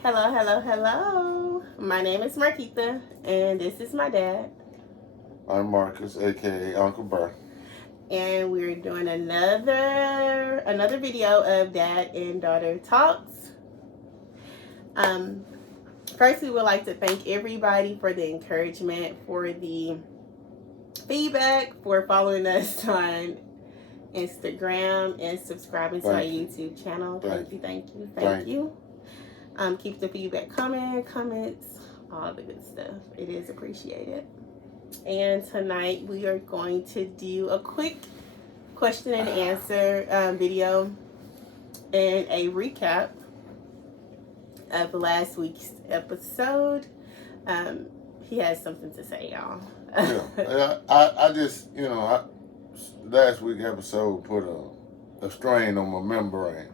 Hello, hello, hello. My name is Marquita, and this is my dad. I'm Marcus, aka Uncle Burr. And we're doing another video of dad and daughter talks. Um, First, we would like to thank everybody for the encouragement, for the feedback, for following us on Instagram and subscribing to our YouTube channel. Thank you. Keep the feedback coming, comments, all the good stuff. It is appreciated. And tonight we are going to do a quick question and answer video and a recap of last week's episode. He has something to say, y'all. I just, last week's episode put a strain on my membrane.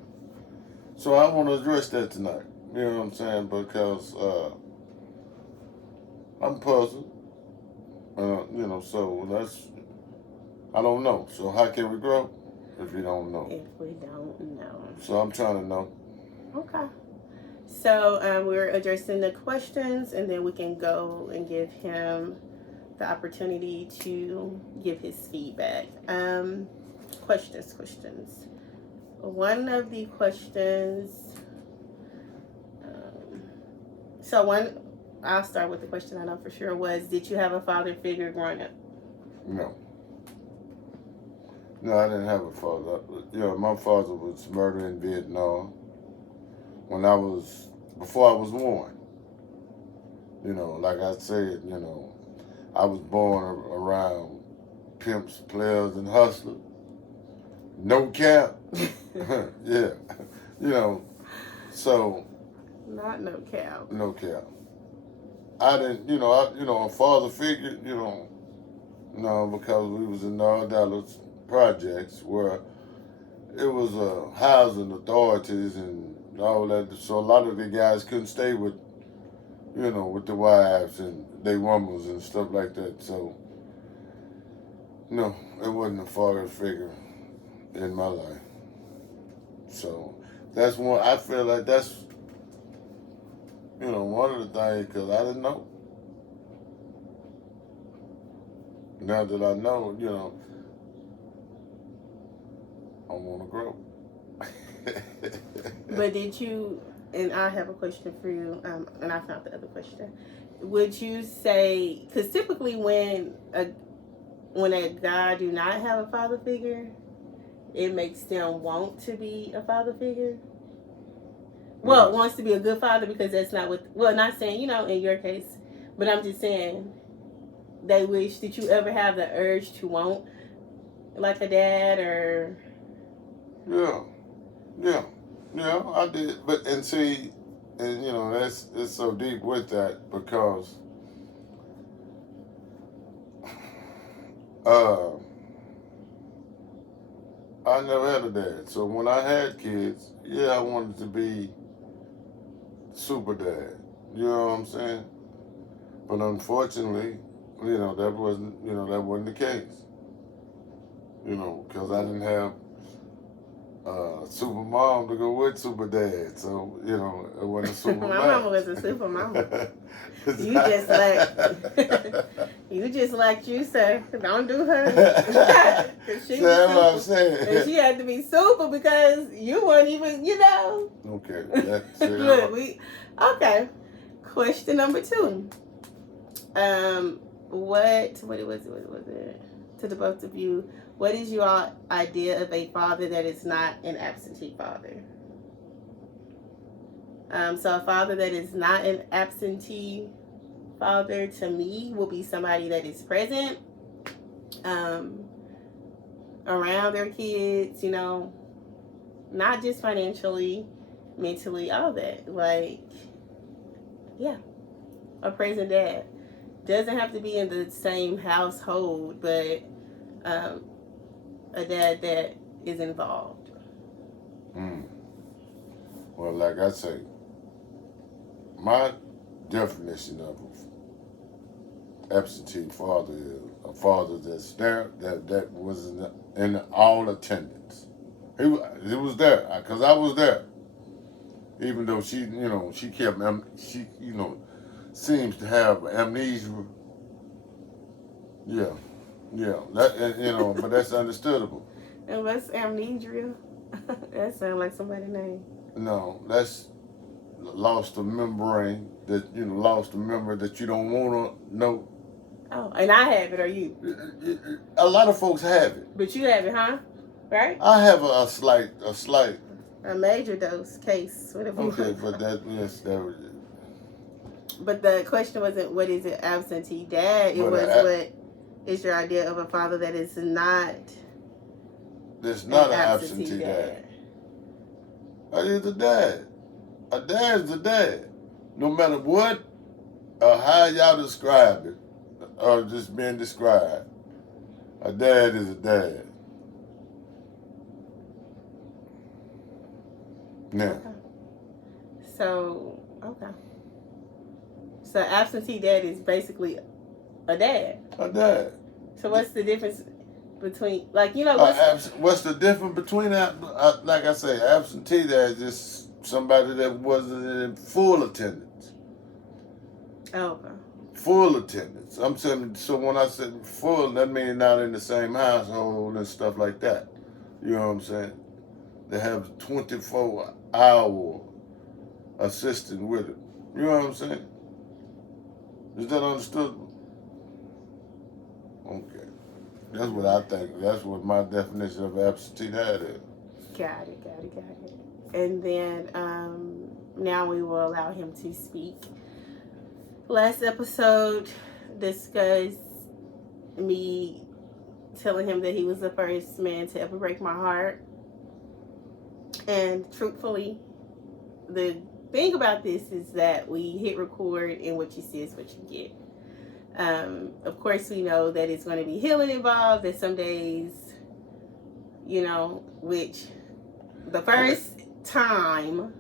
So I want to address that tonight. You know what I'm saying? Because I'm puzzled. So I don't know. So how can we grow if we don't know? If we don't know. So I'm trying to know. Okay. So we're addressing the questions, and then we can go and give him the opportunity to give his feedback. Questions. One of the questions. I'll start with the question I know for sure was, did you have a father figure growing up? No. No, I didn't have a father. My father was murdered in Vietnam before I was born. Like I said, I was born around pimps, players, and hustlers. No cap. Yeah. So. Not no cap. No cap. I didn't, a father figure, no, because we was in Dallas projects where it was housing authorities and all that. So a lot of the guys couldn't stay with the wives and their women and stuff like that. So, no, it wasn't a father figure in my life. So that's one. I feel like that's one of the things, because I didn't know. Now that I know, I want to grow. But did you, and I have a question for you, and I found the other question. Would you say, because typically when a guy do not have a father figure, it makes them want to be a father figure? Well, wants to be a good father, because that's not not saying, in your case, but I'm just saying they wish. Did you ever have the urge to want like a dad or? Yeah, I did. But, and see, and it's so deep with that because I never had a dad. So when I had kids, I wanted to be super dad. You know what I'm saying? But unfortunately, that wasn't the case. Because I didn't have super mom to go with super dad. So, it wasn't a super My mama was a super mama. You just like you, sir. Don't do her. That's what I'm saying. And she had to be super because you weren't even, Okay. Look, okay. Question number 2. What was it? To the both of you, what is your idea of a father that is not an absentee father? So a father that is not an absentee father, to me, will be somebody that is present around their kids, not just financially, mentally, all that. Like, a present dad. Doesn't have to be in the same household, but a dad that is involved. Well, like I say, my definition of absentee father is a father that's there, that was in all attendance. He was there because I was there. even though she, she kept, she, seems to have amnesia. Yeah, yeah, but that's understandable. And what's amnesia? That sounds like somebody's name. No, that's lost a membrane lost a memory that you don't want to know. Oh, and I have it, or you? A lot of folks have it. But you have it, huh? Right? I have a slight. A major dose case, whatever. Okay, but that was it. But the question wasn't what is an absentee dad. It was what is your idea of a father that is not. That's not an absentee dad. He's a dad. A dad's a dad. No matter what or how y'all describe it, or just being described, a dad is a dad. Now. Okay. So absentee dad is basically a dad. A dad. So what's the difference between, what's the difference between that? Like I say, absentee dad is just somebody that wasn't in full attendance. Oh, okay. Full attendance. I'm saying, so when I said full, that means not in the same household and stuff like that. You know what I'm saying? They have 24-hour assistant with it. You know what I'm saying? Is that understood? Okay. That's what I think. That's what my definition of absentee dad is. Got it. And then now we will allow him to speak. Last episode discussed me telling him that he was the first man to ever break my heart. And truthfully, the thing about this is that we hit record, and what you see is what you get. Of course, we know that it's going to be healing involved, that some days, which the first time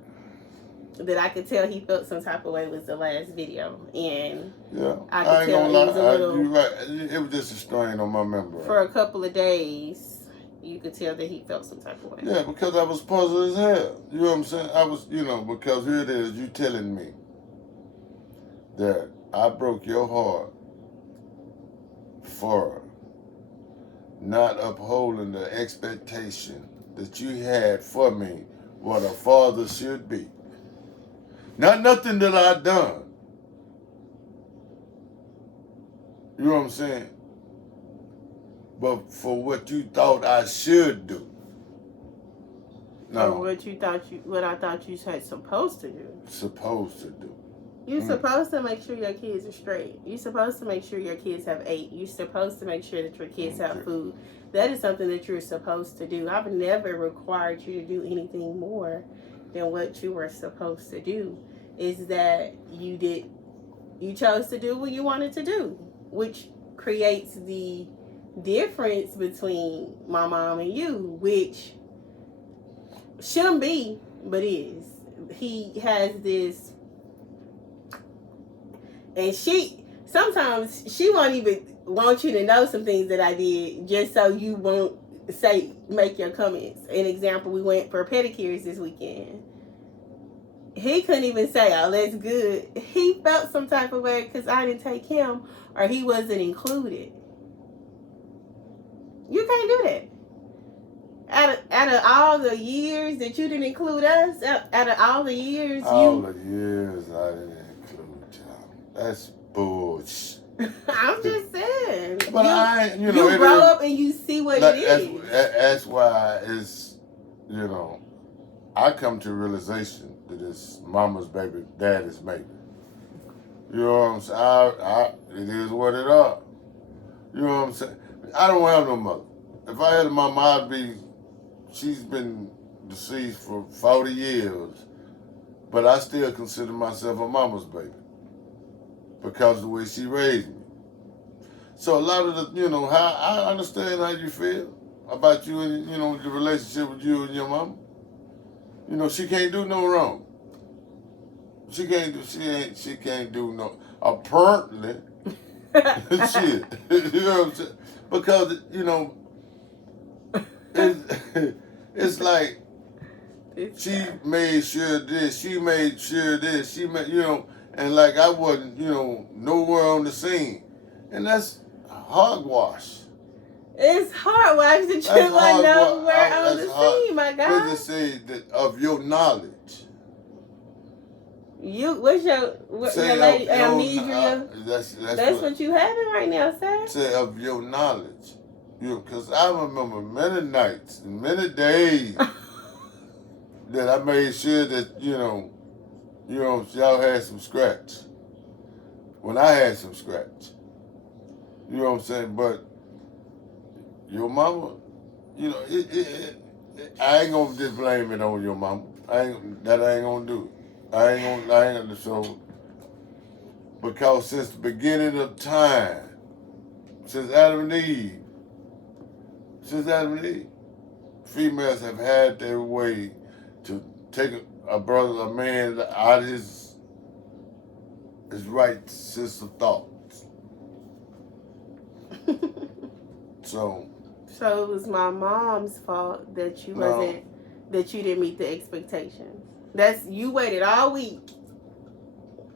that I could tell he felt some type of way was the last video. And yeah, I could tell he was a little... You're right. It was just a strain on my memory. For a couple of days, you could tell that he felt some type of way. Yeah, because I was puzzled as hell. You know what I'm saying? I was, because here it is, you telling me that I broke your heart for not upholding the expectation that you had for me, what a father should be. Not nothing that I done. You know what I'm saying? But for what you thought I should do. No. Or what I thought you had supposed to do. Supposed to do. You're supposed to make sure your kids are straight. You're supposed to make sure your kids have ate. You're supposed to make sure that your kids have food. That is something that you're supposed to do. I've never required you to do anything more than what you were supposed to do. Is that you chose to do what you wanted to do, which creates the difference between my mom and you, which shouldn't be, but is. He has this, and sometimes she won't even want you to know some things that I did just so you won't make your comments. An example, we went for pedicures this weekend. He couldn't even say, oh, that's good. He felt some type of way because I didn't take him or he wasn't included. You can't do that. Out of all the years that you didn't include us, out of all the years I didn't include y'all. That's bullshit. I'm just saying. But you grow up and you see what it is. That's why it's, I come to a realization that it's mama's baby, daddy's baby. You know what I'm saying? It is what it is. You know what I'm saying? I don't have no mother. If I had a mama, she's been deceased for 40 years, but I still consider myself a mama's baby because of the way she raised me. So a lot of the, how I understand how you feel about you and, the relationship with you and your mama. She can't do no wrong. She can't do no, apparently, shit. You know what I'm saying? Because, it's like, This She guy. made sure this. She made sure this. She made, and like I wasn't, nowhere on the scene, and that's hogwash. It's hard. Why did you That's want hogwash. nowhere on That's the hard. scene, my What guy? does it say that of your knowledge? What's your lady amnesia? That's That's what you having right now, sir. say of your knowledge. Because I remember many nights and many days that I made sure that y'all had some scratch. When I had some scratch, you know what I'm saying. But your mama, I ain't gonna just blame it on your mama. I ain't gonna do it. I ain't gonna. So because since the beginning of time, since Adam and Eve, females have had their way to take a man out of his right sense of thoughts. So it was my mom's fault that you didn't meet the expectations. You waited all week,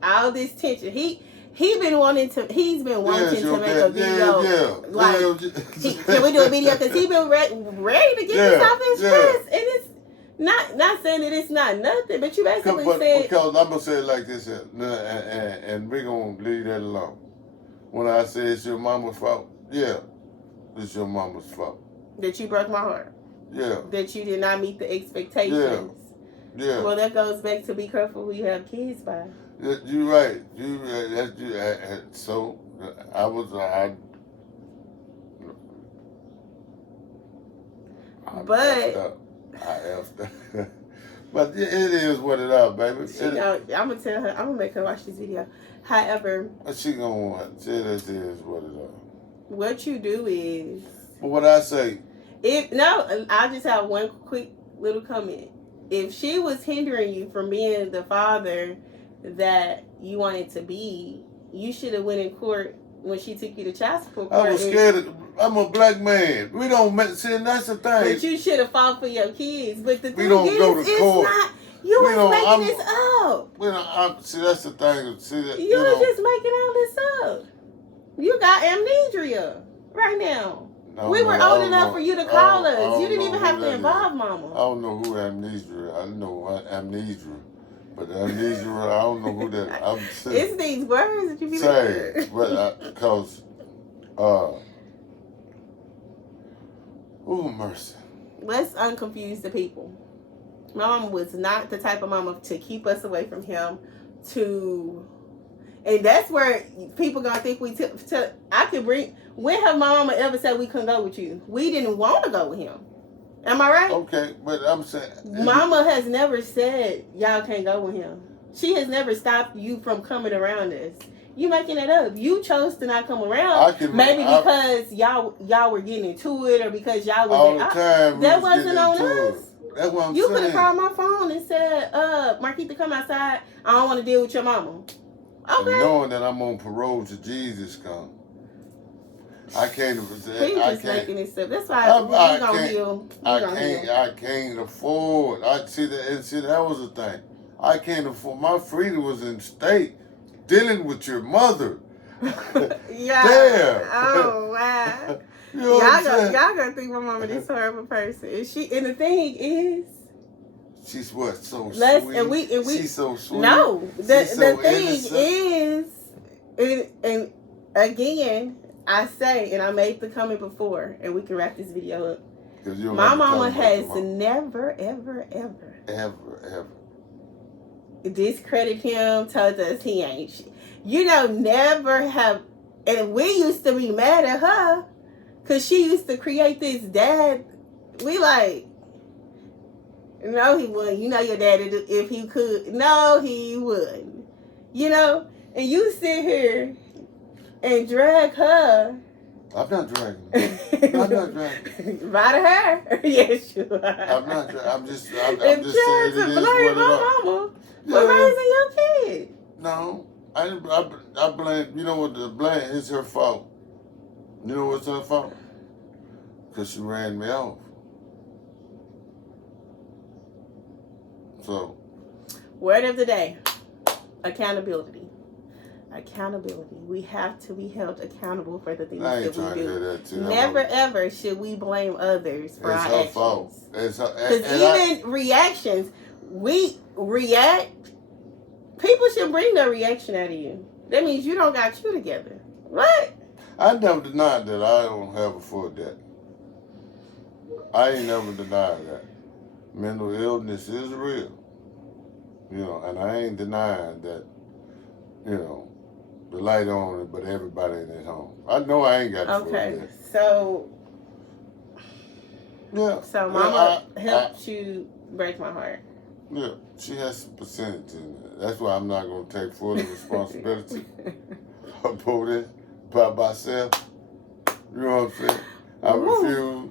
all this tension. He's been wanting to make a video. Can we do a video? Because he's been ready to get this off his chest, and it's not saying that it's not nothing, but you basically said, because I'm gonna say it like this, and we're gonna leave that alone. When I say it's your mama's fault, it's your mama's fault. That you broke my heart. Yeah. That you did not meet the expectations. Yeah. Well, that goes back to be careful who you have kids by. You're right. So I was. I effed up. But it is what it is, baby. I'm gonna tell her. I'm gonna make her watch this video. However, she gonna say this is what it is. What you do is. But what I say. I just have one quick little comment. If she was hindering you from being the father that you wanted to be, you should have went in court when she took you to child support court. I was scared. I'm a black man. We don't see. That's the thing. But you should have fought for your kids. But the thing we don't go to court. Not. You was making this up. See, that's the thing. See that you was just making all this up. You got amnesia right now. We were old enough for you to call us. You didn't even have to involve Mama. I don't know who amnesia. I know amnesia, but amnesia. I don't know who that. It's these words that you be saying, but because, oh mercy. Let's unconfuse the people. My mama was not the type of mama to keep us away from him. And that's where people gonna think I could bring. When have my mama ever said we couldn't go with you? We didn't want to go with him. Am I right? Okay, but I'm saying Mama has never said y'all can't go with him. She has never stopped you from coming around us. You making it up. You chose to not come around. Maybe because y'all were getting into it, or because y'all was all the time. That wasn't on us. That's what I'm saying. You could have called my phone and said, Marquita, come outside. I don't want to deal with your mama. Okay. And knowing that I'm on parole to Jesus come. I can't. He's just making this stuff. That's why we're gonna heal. I can't afford. See that was the thing. I can't afford. My freedom was in state dealing with your mother. Yeah. There. Oh wow. You know y'all gonna think my mama this horrible person. And the thing is, she's what so sweet. And we she's so sweet. No, the thing innocent. is, and again, I say, and I made the comment before, and we can wrap this video up. My mama has never, ever discredited him, told us he ain't shit. Never have, and we used to be mad at her because she used to create this dad. We like, no, he wouldn't. Your dad, if he could, no, he wouldn't. And you sit here and drag her. I'm not dragging. I'm not dragging. Right to her. Yes, you are. I'm not dragging. I'm just saying it is what mama for raising your kid. No, I blame. You know what? The blame is her fault. You know what's her fault? Because she ran me off. So, word of the day: accountability. Accountability. We have to be held accountable for the things I that ain't we trying to hear do. that too. Never ever should we blame others for It's our her actions. fault. It's her. Because even reactions, we react. People should bring their reaction out of you. That means you don't got you together. What? I never denied that I don't have a full debt. I ain't never denied that. Mental illness is real. You know, and I ain't denying that, you know, the light on it, but everybody in his home. I know I ain't got full Okay. debt. So Yeah. Mama helped you break my heart. Yeah, she has some percentage in it. That's why I'm not going to take full responsibility for this by myself. You know what I'm saying? I refuse.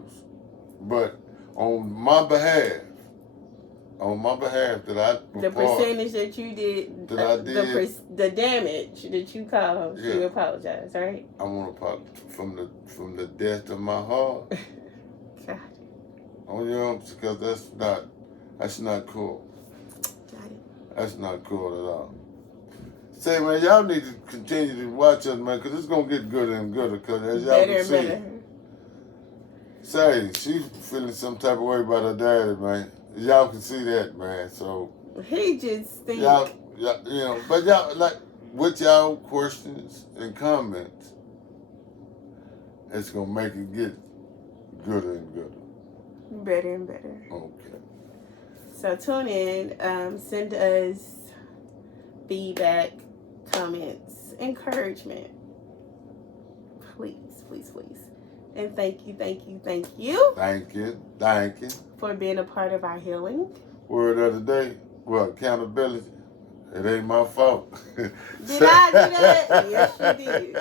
But on my behalf that I the percentage that you did, that I did, the damage that you caused, yeah. you apologize, right? I want to apologize from the depth of my heart. God. Oh, you know, because that's not cool. Got it. That's not cool at all. Say, man, y'all need to continue to watch us, man, because it's going to get gooder and gooder, because as y'all can see, say, she's feeling some type of way about her daddy, man. Y'all can see that, man, so. He just thinks. Y'all, you know, but y'all, like, with y'all questions and comments, it's going to make it get gooder and gooder. Better and better. Okay. So tune in, send us feedback, comments, encouragement. Please, please, please. And thank you. Thank you. For being a part of our healing. Word of the day, well, accountability. It ain't my fault. Did I do that? Yes, you did.